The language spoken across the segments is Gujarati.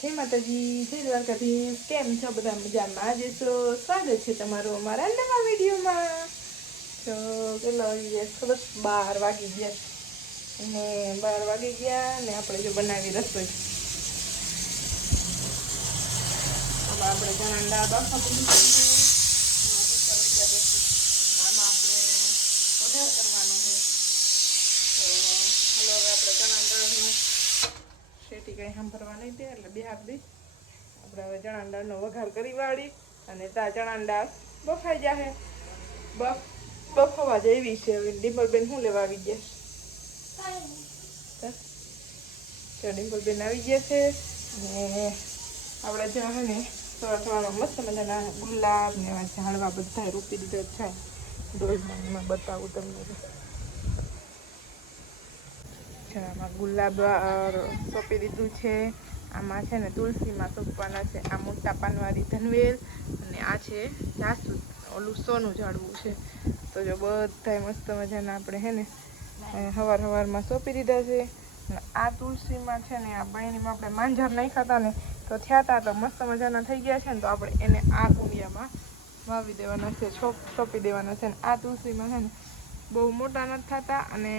જય માતાજી, જય દ્વારકાધીશ. કેમ છો બધા? મજામાં? આજે તો સ્વાગત છે તમારું અમારા નવા વિડીયોમાં. તો કેટલા વાગી ગયા ખબર? 12 વાગી ગયા. અને 12 વાગી ગયા ને આપણે જો બનાવી રસોઈ. આપણે ચણા દાળ બાફા આમાં આપણે વઘાર કરવાનો છે. તો હલો, હવે આપણે ચણા દાળનું શેટી કંઈ સાંભળવા નહીં દે એટલે બે હાથ દઈ આપણે હવે ચણા દાળનો વઘાર કરી વાળી અને તા ચણા દાળ બફાઈ જાહે. બફવા જેવી છે. હવે ડિમ્પલબેન શું લેવા આવી ગયા? ડિમ્પલબેન આવી ગયા છે ને આપણે જો હે ને થોડા મસ્ત મજાના ગુલાબ ને એવા ઝાડવા બધા રોપી દીધો છે. ડોલમાં બતાવું તમને. આમાં ગુલાબ સોંપી દીધું છે. આમાં છે ને તુલસીમાં સોંપવાના છે. આ મોટા પાનવાળી ધનવેલ અને આ છે જાસૂદ, ઓલું સોનું ઝાડવું છે. તો જો બધા મસ્ત મજાના આપણે હે ને સવારમાં સોંપી દીધા છે. આ તુલસીમાં છે ને આ બહેણીમાં આપણે માંજર નહીં ખાતા ને તો થયા હતા, તો મસ્ત મજાના થઈ ગયા છે ને, તો આપણે એને આ કુંડિયામાં વાવી દેવાના છે, સોંપી દેવાના છે. ને આ તુલસીમાં છે ને બહુ મોટા નથી થતા અને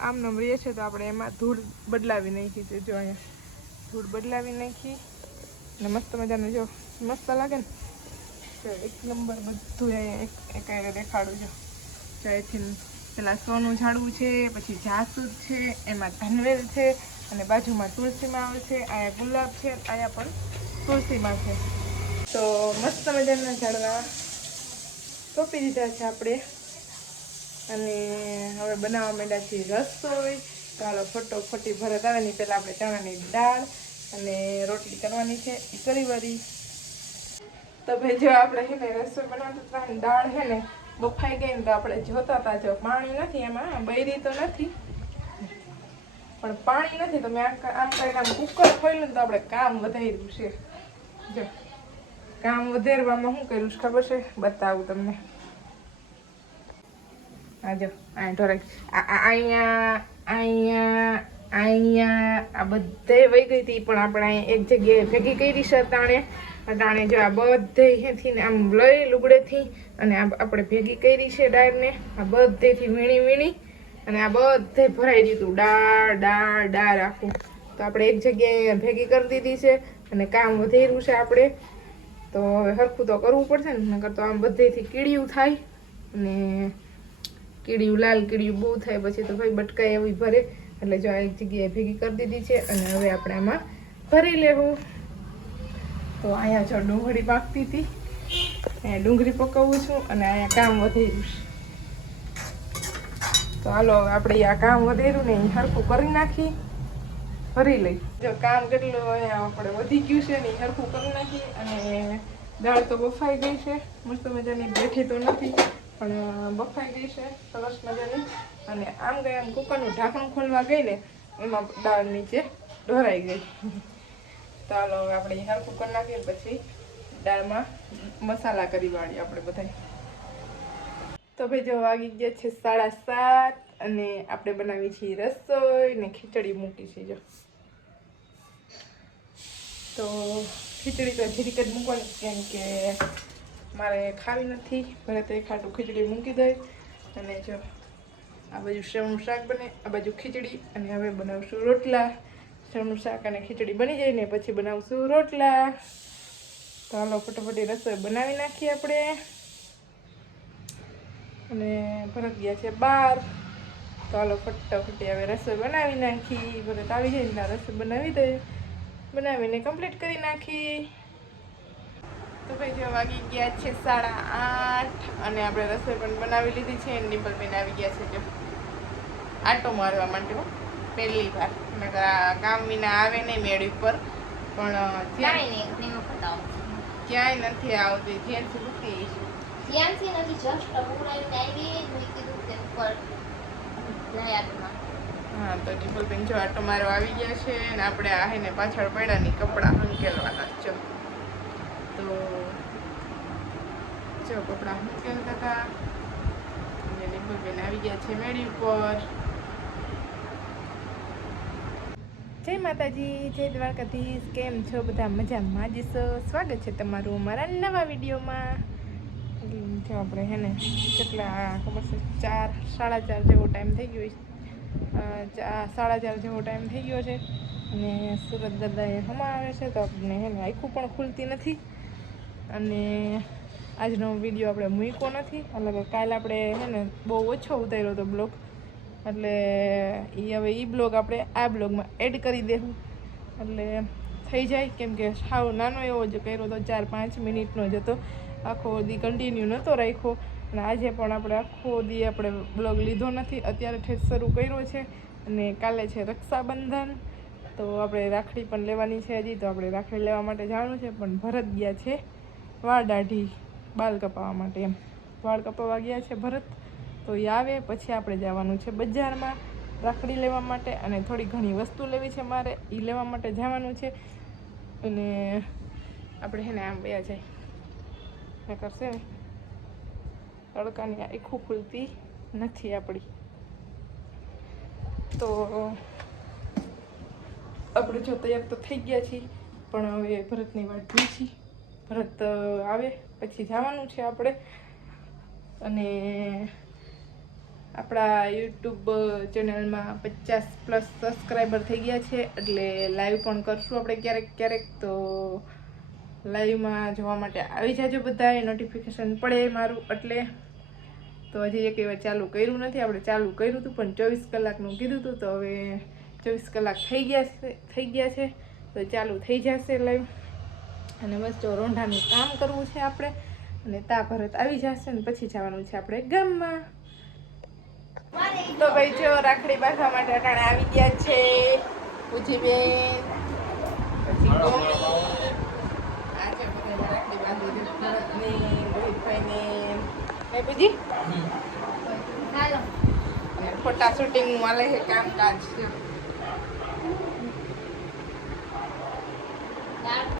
આમનો રહીએ છે, તો આપણે એમાં ધૂળ બદલાવી નાખી છે. જો અહીંયા ધૂળ બદલાવી નાખી ને મસ્ત મજાનું જો મસ્ત લાગે ને, તો એક નંબર બધું અહીંયા એક દેખાડું જો. તો એથી પેલા સોનું ઝાડવું છે, પછી જાસૂદ છે, એમાં ધનવેલ છે અને બાજુમાં તુલસીમાં આવે છે. અહીંયા ગુલાબ છે, અહીંયા પણ તુલસીમાં છે. તો મસ્ત મજાના ઝાડવા સોંપી દીધા છે આપણે અને હવે બનાવવા માંડ્યા છીએ રસોઈ. ચાલો ફટોફટી ભરત આવે ને પહેલાં આપણે ચણાની દાળ અને રોટલી કરવાની છે, એ કરી વાળી. તો ભાઈ જો આપણે છે ને રસોઈ બનાવતા હતા, દાળ છે ને બફાઈ ગઈ ને તો આપણે જોતા હતા, જો પાણી નથી એમાં, બૈરી તો નથી પણ પાણી નથી. તો મેં આમ કરીને આમ કુકર ખોલ્યું તો આપણે કામ વધાર્યું છે. જો કામ વધારવામાં શું કર્યું છે ખબર છે? બતાવું તમને. આ જો આ ઢોરાય અહીંયા અહીંયા અહીંયા આ બધે વહી ગઈ હતી, પણ આપણે એક જગ્યાએ ભેગી કરી છે. અટાણે જો આ બધે અહીંથી ને આમ લઈ લુગડેથી અને આપણે ભેગી કરી છે દાળને. આ બધેથી વીણી અને આ બધે ભરાઈ દીધું દાળ આખું. તો આપણે એક જગ્યાએ ભેગી કરી દીધી છે અને કામ વધેરું છે આપણે. તો હવે સરખું તો કરવું પડશે ને, નકર તો આમ બધેથી કીડિયું થાય અને કીડિયું લાલ કીડિયું બહુ થાય પછી તો ભાઈ બટકાઈ એવી ભરે. એટલે જો આ એક જગ્યાએ ભેગી કરી દીધી છે અને હવે આપણે આમાં ભરી લેવું. તો અહીંયા જો ડુંગળી પાકતી હતી, અહીંયા ડુંગળી પકાવું છું અને અહીંયા કામ વધેરું છે. તો હાલો હવે આપણે આ કામ વધેરું ને એ સરખું કરી નાખી, ભરી લઈ. જો કામ કેટલું અહીંયા આપણે વધી ગયું છે ને એ સરખું કરી નાખી. અને દાળ તો બફાઈ ગઈ છે મસ્ત મજાની, બેઠી તો નથી પણ બફાઈ ગઈ છે સરસ મજાની. અને આમ ગઈ આમ કુકરનું ઢાંકણું ખોલવા ગઈ ને એમાં દાળ નીચે ઢોરાઈ ગઈ. તો હાલો હવે આપણે હરખું કરી નાખીએ પછી દાળમાં મસાલા કરી વાળીએ આપણે બધા. તો ભાઈ જો વાગી ગયા છે 7:30 અને આપણે બનાવી છીએ રસોઈ ને ખીચડી મૂકી છે. જો તો ખીચડી તો જીરીક જ મૂકવાની, કેમ કે મારે ખાવી નથી. ભલે તો એક ખાટું ખીચડી મૂકી દઈ. અને જો આ બાજુ સેવનું શાક બને, આ બાજુ ખીચડી, અને હવે બનાવશું રોટલા. સેવનું શાક અને ખીચડી બની જાય ને પછી બનાવશું રોટલા. તો હાલો ફટાફટી રસોઈ બનાવી નાખીએ આપણે. અને ભરત ગયા છે બહાર, તો હાલો ફટાફટી હવે રસોઈ બનાવી નાખી. ભરત આવી જાય ને રસોઈ બનાવી દે, બનાવીને કમ્પ્લીટ કરી નાખી. તો ભાઈ જો વાગી ગયા છે 8:30 અને આપણે રસોઈ પણ બનાવી લીધી છે. ડિમ્પલબેન આવી ગયા છે જો આટો મારવા માટે પહેલી વાર. કામ વિના આવે નહીં મેળી પર, પણ ક્યાંય નથી આવતી. જ્યાંથી મૂકી ત્યાંથી નથી, જસ્ટ ઉડાવીને આવી કીધું કે ઉપર હા. તો ડિમ્પલબેન જો આટો મારવા આવી ગયા છે અને આપણે આ હે ને પાછળ પડ્યા ની કપડાં હંકેલવાના. જો તો જો કપડાં હંકેલતા હતા અને ડિમ્પલબેન આવી ગયા છે મેળી ઉપર. જય માતાજી, જય દ્વારકાધીશ. કેમ છો બધા? મજામાં જ છો? સ્વાગત છે તમારું અમારા નવા વિડીયોમાં. જો આપણે હે ને કેટલા ખબર છે 4:30 જેવો ટાઈમ થઈ ગયો છે. 4:30 જેવો ટાઈમ થઈ ગયો છે અને સુરત દાદાએ હમા આવે છે તો આપણે હે ને આખું પણ ખુલતી નથી. અને આજનો વિડીયો આપણે મૂક્યો નથી, એટલે કે કાલે આપણે હે ને બહુ ઓછો ઉતાર્યો હતો બ્લોગ, એટલે હવે એ બ્લોગ આપણે આ બ્લોગમાં એડ કરી દેવું એટલે થઈ જાય. કેમ કે સાવ નાનો એવો જ કર્યો હતો, 4-5 મિનિટનો જ હતો, આખો દી કન્ટિન્યુ નહોતો રાખ્યો. અને આજે પણ આપણે આખો દી આપણે બ્લોગ લીધો નથી, અત્યારે ઠેઠ શરૂ કર્યો છે. અને કાલે છે રક્ષાબંધન, તો આપણે રાખડી પણ લેવાની છે હજી, તો આપણે રાખડી લેવા માટે જવાનું છે. પણ ભરત ગયા છે વાળ દાઢી બાલ કપાવવા માટે, એમ વાળ કપાવવા ગયા છે ભરત, તો એ આવે પછી આપણે જવાનું છે બજારમાં રાખડી લેવા માટે. અને થોડી ઘણી વસ્તુ લેવી છે મારે, એ લેવા માટે જવાનું છે. અને આપણે છે ને આમ બે જાય ને કરશે ને તડકાની આખું ખુલતી નથી આપણી, તો આપણે જો તૈયાર તો થઈ ગયા છીએ, પણ હવે ભરતની વાટ જોઈ છીએ. ભરત આવે પછી જવાનું છે આપણે. અને આપણા યુટ્યુબ ચેનલમાં 50+ સબસ્ક્રાઈબર થઈ ગયા છે, એટલે લાઈવ પણ કરશું આપણે ક્યારેક ક્યારેક. તો લાઈવમાં જોવા માટે આવી જાજો બધાએ, નોટિફિકેશન પડે મારું એટલે. તો હજી એક વાર ચાલુ કર્યું નથી, આપણે ચાલુ કર્યું હતું પણ 24 કલાકનું કીધું હતું, તો હવે 24 કલાક થઈ ગયા છે તો ચાલુ થઈ જશે લાઈવ. અને બસ જો રોંઢાનું કામ કરવું છે આપણે, અને તા ભરત આવી જશે ને પછી જવાનું છે આપણે ગામમાં. તો ભાઈ જો રાખડી બાંધવા માટે અટાણે આવી ગયા છે પૂજીબેન, પછી ગોમી. આજે બધા રાખડી બાંધી દીધી ભરતની, રોહિતભાઈને. નહીં પૂજી? હાલો અને ફોટા શૂટિંગનું હાલે છે કામકાજ.